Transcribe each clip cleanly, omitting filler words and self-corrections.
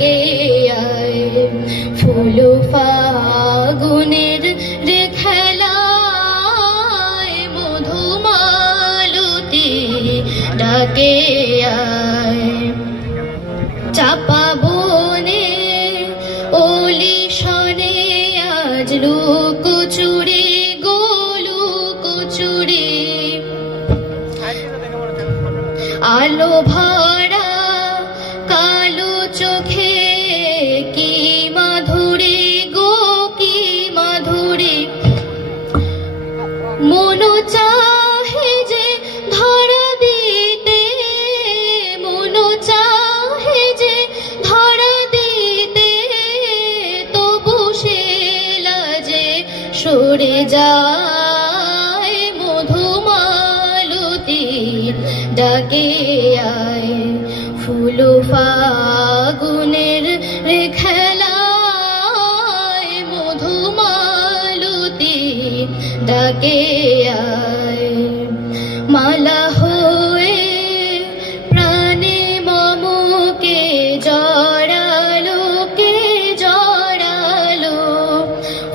ডাকে আয় ফুল ফাগুনের রে খেলায় মধুমালতী ডাকে আয় চাপা বনে ওলি শনে আজ লুকোচুরি গোলুকোচুরি আলো ভরা কালো চোখে কি মাধুরী গো কি মাধুরী মন চাহে যে ধরা দিতে মন চাহে যে ধরা দিতে তবু সে লাজে সরে যায় মধুমালতী ডাকে আয় ফুল ফাগুনের রে খেলায় মধুমালতী ডাকে আয় মালা হয়ে প্রাণে মমকে জড়ালো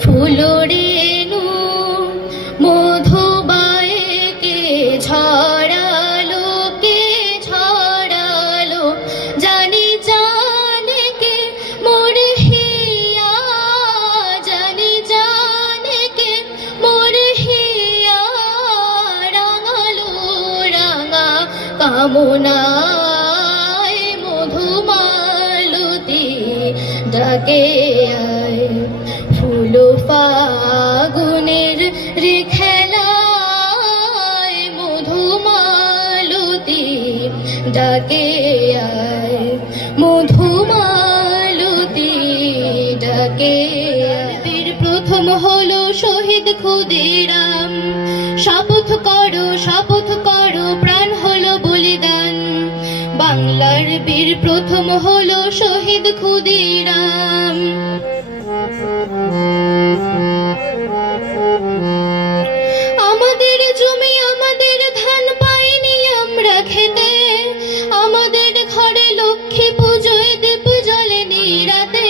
ফুল রেণু মধুবায়কে ঝরালো জানি জানে কে মোর হিয়া জানি জানে কে মোর হিয়া রাঙালো রাঙা কামনায় মধুমালতী ডাকে আয় ফুল ফাগুনের রে খেলায় মধুমালতী ডাকে আয় মধুমালতী ডাকে বীর প্রথম হলো শহীদ ক্ষুদিরাম শপথ করো প্রাণ হলো বলিদান বাংলার বীর প্রথম হলো শহীদ ক্ষুদিরাম আমাদের জমি আমাদের ধান পাইনি আমরা খেতে আমাদের ঘরে লক্ষ্মী পুজোয় দীপ জ্বলেনি রাতে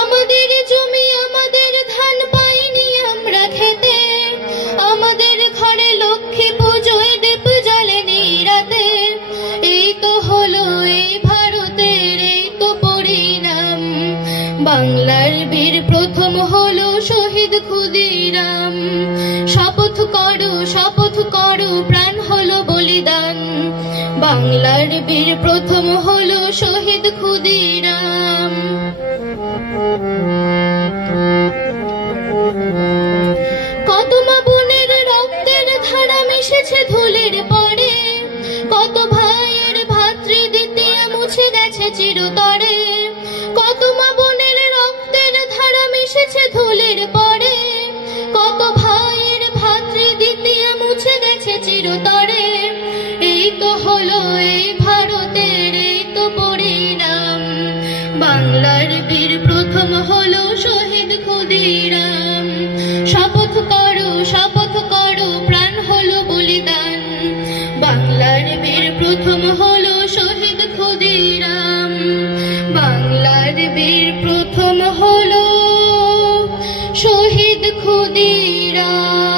আমাদের জমি আমাদের ধান পাইনি আমরা খেতে আমাদের ঘরে লক্ষ্মী পুজোয় দীপ জ্বলেনি রাতে এই তো হলো এই ভারতের এই তো পরিণাম বাংলার বীর প্রথম হলো শহীদ ক্ষুদিরাম শপথ করো প্রাণ হলো বলিদান বাংলার বীর প্রথম হলো শহীদ ক্ষুদিরাম কত মা বোনের রক্তের ধারা মিশেছে ধুলির পরে কত ভাইয়ের ভ্রাতৃদ্বিতীয়া মুছে গেছে চিরতরে কত মা বোনের রক্তের ধারা মিশেছে ধুলির পরে কত ভাইয়ের ভ্রাতৃদ্বিতীয়া মুছে গেছে চিরতরে এই তো হলো এই ভারতের এই তো পরিণাম বাংলার বীর প্রথম হলো শহীদ ক্ষুদিরাম শপথ করো প্রাণ হলো বলিদান বাংলার বীর প্রথম হলো শহীদ ক্ষুদিরাম বাংলার বীর প্রথম হলো শহীদ ক্ষুদিরাম।